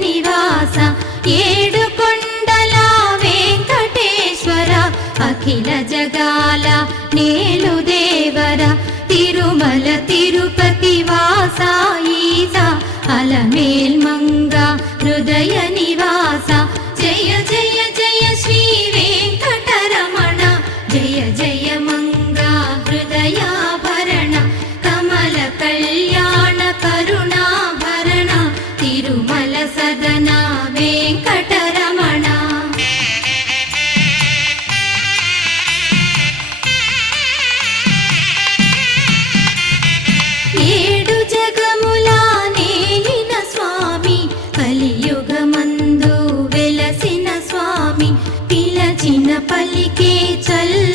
నివాస ఏడుకొండల వెంకటేశ్వర అఖిల జగాల నేలు దేవర తిరుమల తిరుపతి వాస ఈస అలమేల్ మంగ హృదయ నివాస జయ జయ జయ శ్రీ వెంకటరమణ జయ జయ మంగ హృదయాభరణ కమల కళ్యాణ కరుణాభరణ తిరుమల సదన వెంకటరమణ. ఏడు జగముల నేలిన స్వామి కలియుగమందు వెలసిన స్వామి పిలచిన పలికే చల్ల